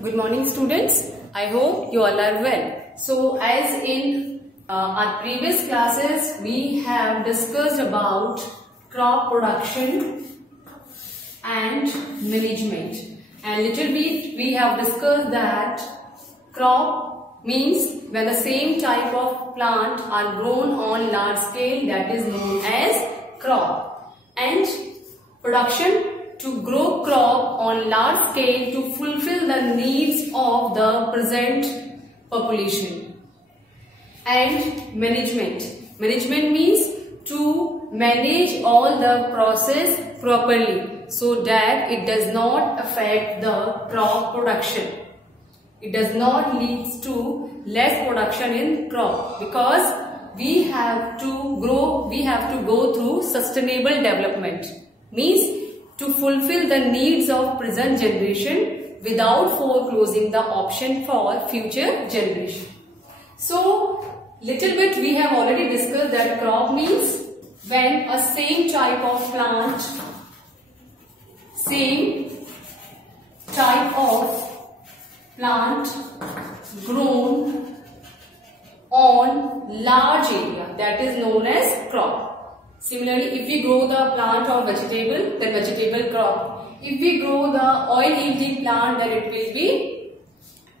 Good morning, students. I hope you all are well. So, as in our previous classes, we have discussed about crop production and management. And little bit we have discussed that crop means when the same type of plant are grown on large scale, that is known as crop. And production, to grow crop on large scale to fulfill the needs of the present population. And management. Management means to manage all the process properly so that it does not affect the crop production. It does not lead to less production in crop, because we have to go through sustainable development. Means to fulfill the needs of present generation without foreclosing the option for future generation. So, little bit we have already discussed that crop means when a same type of plant, grown on large area, that is known as crop. Similarly, if we grow the plant or vegetable, then vegetable crop. If we grow the oil yielding plant, then it will be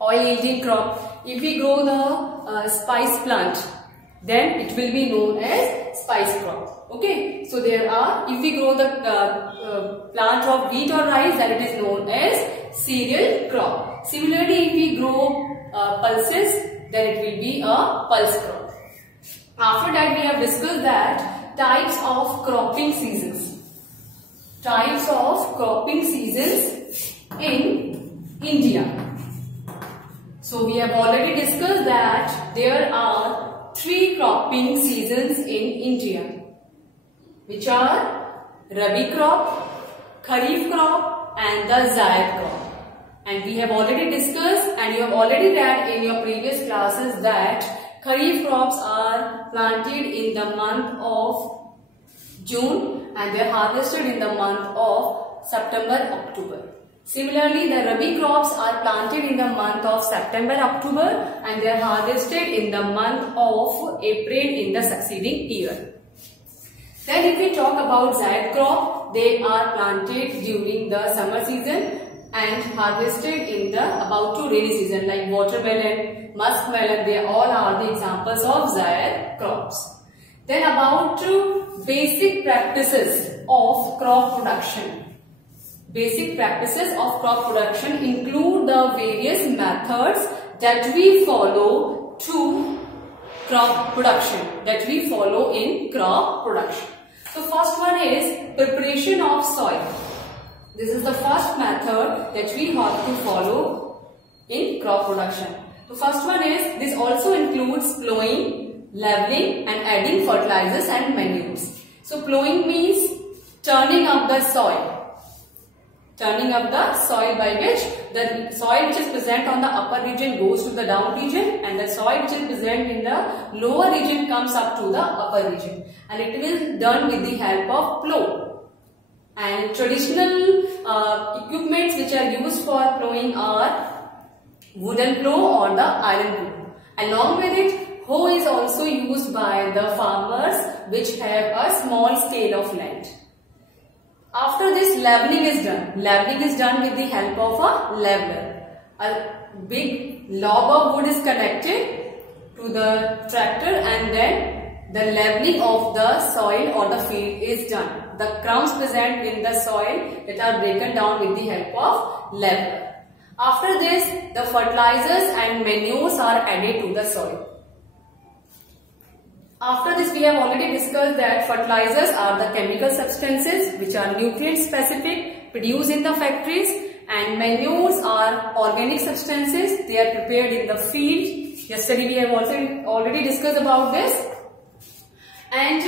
oil yielding crop. If we grow the spice plant, then it will be known as spice crop. Okay, so there are, if we grow the plant of wheat or rice, then it is known as cereal crop. Similarly, if we grow pulses, then it will be a pulse crop. After that, we have discussed that types of cropping seasons. Types of cropping seasons in India. So we have already discussed that there are 3 cropping seasons in India, which are Rabi crop, Kharif crop and the Zaid crop. And we have already discussed and you have already read in your previous classes that Kharif crops are planted in the month of June and they are harvested in the month of September-October. Similarly, the Rabi crops are planted in the month of September-October and they are harvested in the month of April in the succeeding year. Then if we talk about Zaid crop, they are planted during the summer season and harvested in the about to rainy season, like watermelon, muskmelon, they all are the examples of Zaid crops. Then about basic practices of crop production. Basic practices of crop production include the various methods that we follow to crop production, in crop production. So first one is preparation of soil. This is the first method that we have to follow in crop production. The first one is, this also includes plowing, leveling and adding fertilizers and manures. So plowing means turning up the soil. Turning up the soil, by which the soil which is present on the upper region goes to the down region and the soil which is present in the lower region comes up to the upper region. And it is done with the help of plow. And traditional equipments which are used for plowing are wooden plow or the iron plow. Along with it, hoe is also used by the farmers which have a small scale of land. After this, leveling is done. Leveling is done with the help of a leveler. A big log of wood is connected to the tractor and then the leveling of the soil or the field is done. The crumbs present in the soil that are broken down with the help of leveler. After this, the fertilizers and manures are added to the soil. After this, we have already discussed that fertilizers are the chemical substances which are nutrient specific, produced in the factories, and manures are organic substances. They are prepared in the field. Yesterday we have also already discussed about this. And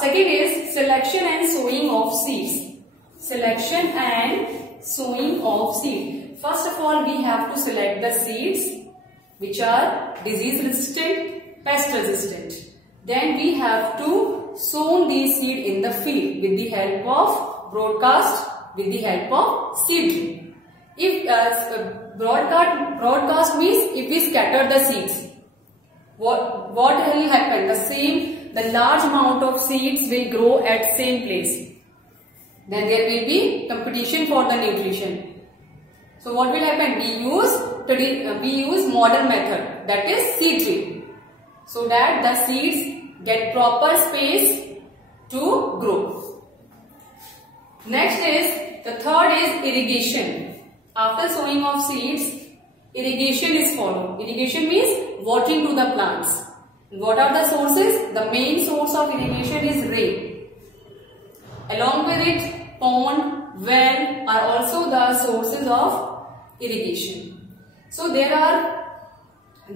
second is selection and sowing of seeds. Selection and sowing of seed. First of all, we have to select the seeds which are disease resistant, pest resistant. Then we have to sow these seed in the field with the help of broadcast, with the help of seed drill. If broadcast means if we scatter the seeds, what will happen? The large amount of seeds will grow at same place. Then there will be competition for the nutrition. So what will happen? We use modern method, that is seed drill, so that the seeds get proper space to grow. Next is, the third is irrigation. After sowing of seeds, irrigation is followed. Irrigation means watering to the plants. What are the sources? The main source of irrigation is rain. Along with it, pond, well are also the sources of irrigation. So there are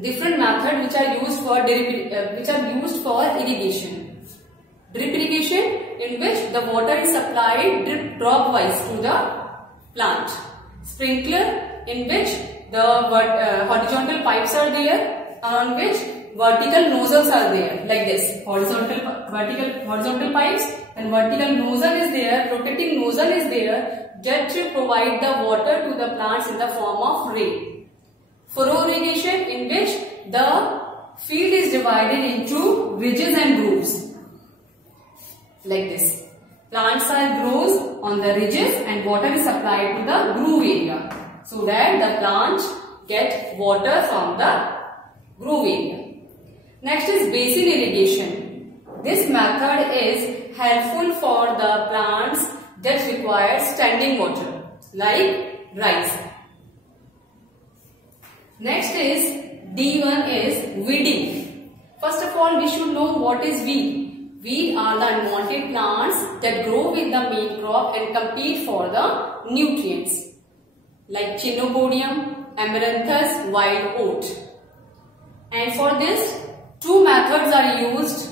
different methods which are used for irrigation. Drip irrigation, in which the water is supplied drop wise to the plant. Sprinkler, in which the horizontal pipes are there, on which vertical nozzles are there, like this. Horizontal pipes and vertical nozzle is there, rotating nozzle is there, that to provide the water to the plants in the form of rain. Furrow irrigation, in which the field is divided into ridges and grooves, like this. Plants are grows on the ridges and water is supplied to the groove area, so that the plants get water from the groove area. Next is basin irrigation. This method is helpful for the plants that require standing water, like rice. Next is D1 is weeding. First of all, we should know what is weed. Weed are the unwanted plants that grow with the main crop and compete for the nutrients, like Chenopodium, Amaranthus, wild oat. And for this, two methods are used,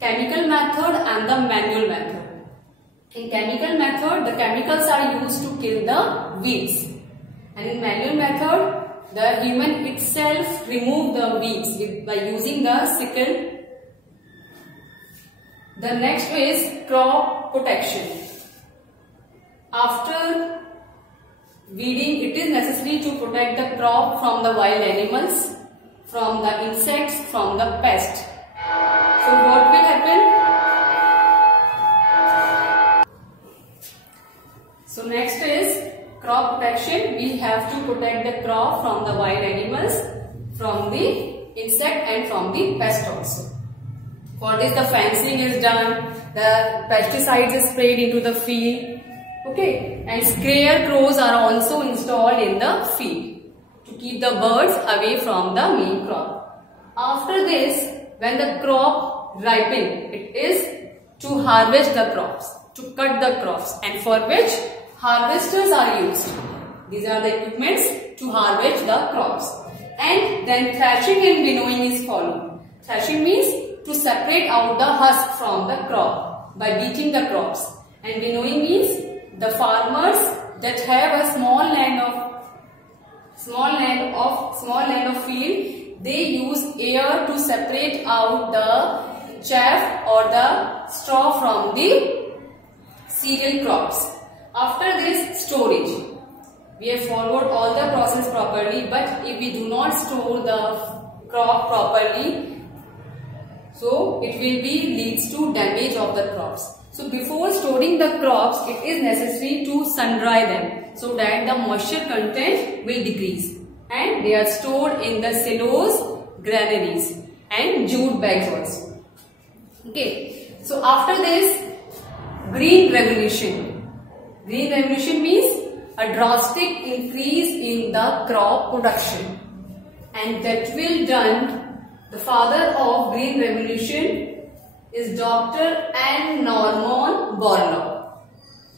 chemical method and the manual method. In chemical method, the chemicals are used to kill the weeds. And in manual method, the human itself remove the weeds by using the sickle. The next is crop protection. After weeding, it is necessary to protect the crop from the wild animals, from the insects, from the pest. So what will happen? So next is crop protection. We have to protect the crop from the wild animals, from the insect and from the pest also. For this, the fencing is done, the pesticides is sprayed into the field, okay, and scarecrows are also installed in the field to keep the birds away from the main crop. After this, when the crop ripens, it is to harvest the crops, to cut the crops, and for which harvesters are used. These are the equipments to harvest the crops. And then thrashing and winnowing is followed. Thrashing means to separate out the husk from the crop by beating the crops, and winnowing means the farmers that have a small land of field, they use air to separate out the chaff or the straw from the cereal crops. After this, storage. We have followed all the process properly, but if we do not store the crop properly, so it will leads to damage of the crops. So before storing the crops, it is necessary to sun dry them so that the moisture content will decrease, and they are stored in the silos, granaries and jute bags also. Okay. So after this, green revolution. Green revolution means a drastic increase in the crop production, and that will done. The father of green revolution is Dr. Anne Norman Borlaug.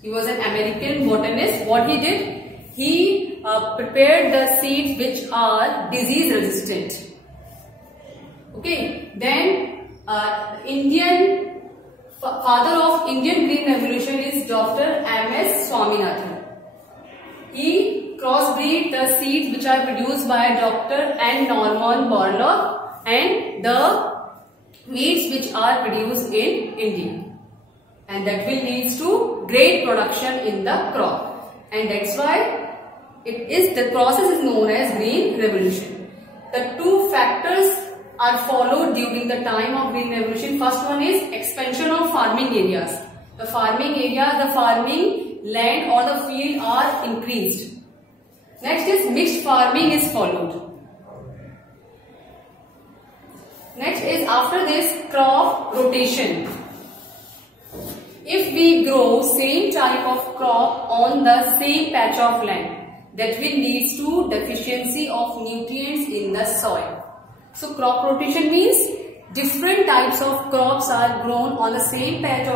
He was an American botanist. What he did? He prepared the seeds which are disease resistant. Okay. Then father of Indian green revolution is Dr. M.S. Swaminathan. He crossbreed the seeds which are produced by Dr. Anne Norman Borlaug and the weeds which are produced in India, and that will lead to great production in the crop, and that's why The process is known as Green Revolution. The two factors are followed during the time of Green Revolution. First one is expansion of farming areas. The farming land or the field are increased. Next is mixed farming is followed. Next is after this crop rotation. If we grow same type of crop on the same patch of land, that will lead to deficiency of nutrients in the soil. So crop rotation means different types of crops are grown on the same patch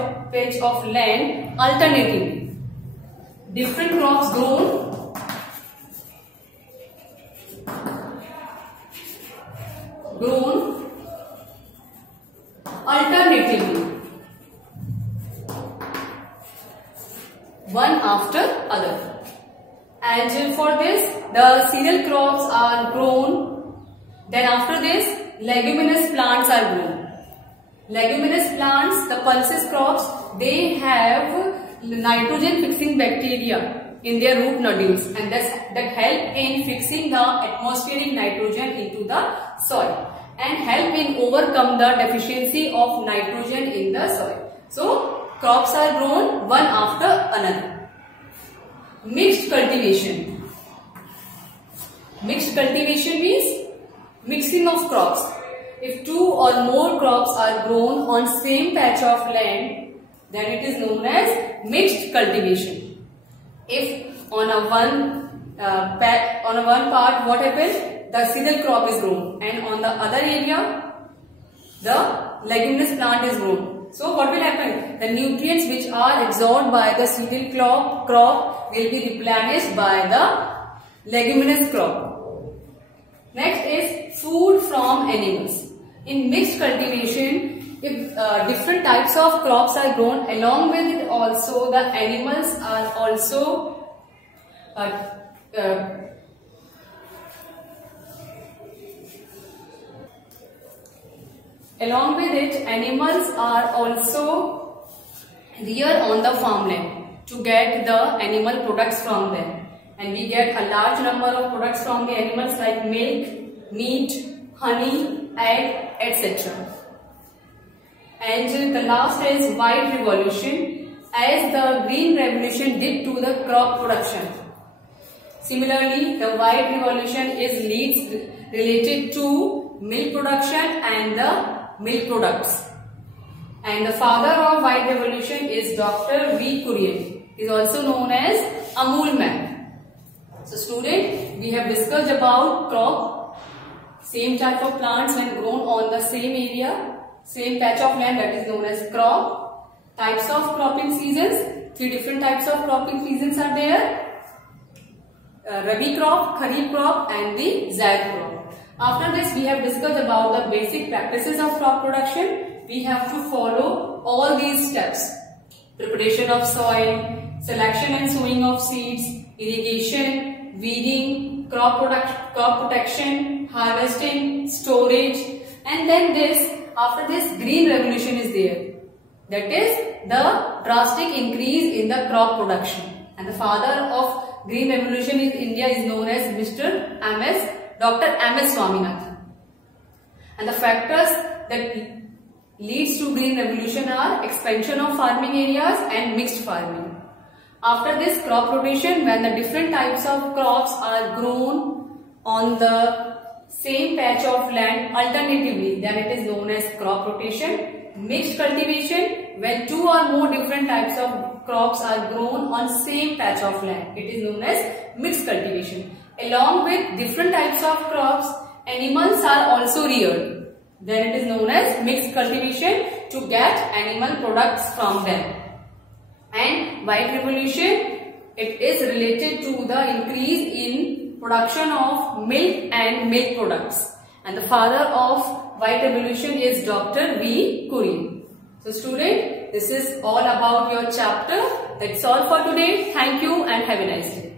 of land alternatively. Different crops grown alternatively, one after other. And for this, the cereal crops are grown. Then after this, leguminous plants are grown. Leguminous plants, the pulses crops, they have nitrogen fixing bacteria in their root nodules, and that help in fixing the atmospheric nitrogen into the soil and help in overcome the deficiency of nitrogen in the soil. So crops are grown one after another. Mixed cultivation. Mixed cultivation means mixing of crops. If two or more crops are grown on same patch of land, then it is known as mixed cultivation. If on a one part what happens? The cereal crop is grown, and on the other area the leguminous plant is grown. So what will happen? The nutrients which are absorbed by the cereal crop will be replenished by the leguminous crop. Next is food from animals. In mixed cultivation, if different types of crops are grown, along with it also the animals are also reared on the farmland to get the animal products from them, and we get a large number of products from the animals like milk, meat, honey, egg, etc. And the last is white revolution, as the green revolution did to the crop production. Similarly, the white revolution is related to milk production and the milk products. And the father of white revolution is Dr. V. Kurian. He is also known as Amul man. So student, we have discussed about crop, same type of plants when grown on the same area, same patch of land, that is known as crop. Types of cropping seasons, 3 different types of cropping seasons are there. Rabi crop, Kharif crop and the Zaid crop. After this, we have discussed about the basic practices of crop production. We have to follow all these steps: preparation of soil, selection and sowing of seeds, irrigation, weeding, crop protection, harvesting, storage, and then after this green revolution is there. That is the drastic increase in the crop production. And the father of green revolution in India is known as Dr. M.S. Swaminathan. And the factors that leads to green revolution are expansion of farming areas and mixed farming. After this, crop rotation, when the different types of crops are grown on the same patch of land alternatively, then it is known as crop rotation. Mixed cultivation, when 2 or more different types of crops are grown on same patch of land, it is known as mixed cultivation. Along with different types of crops, animals are also reared, then it is known as mixed cultivation to get animal products from them. And white revolution, it is related to the increase in production of milk and milk products. And the father of white revolution is Dr. V. Kurian. So student, this is all about your chapter. That's all for today. Thank you and have a nice day.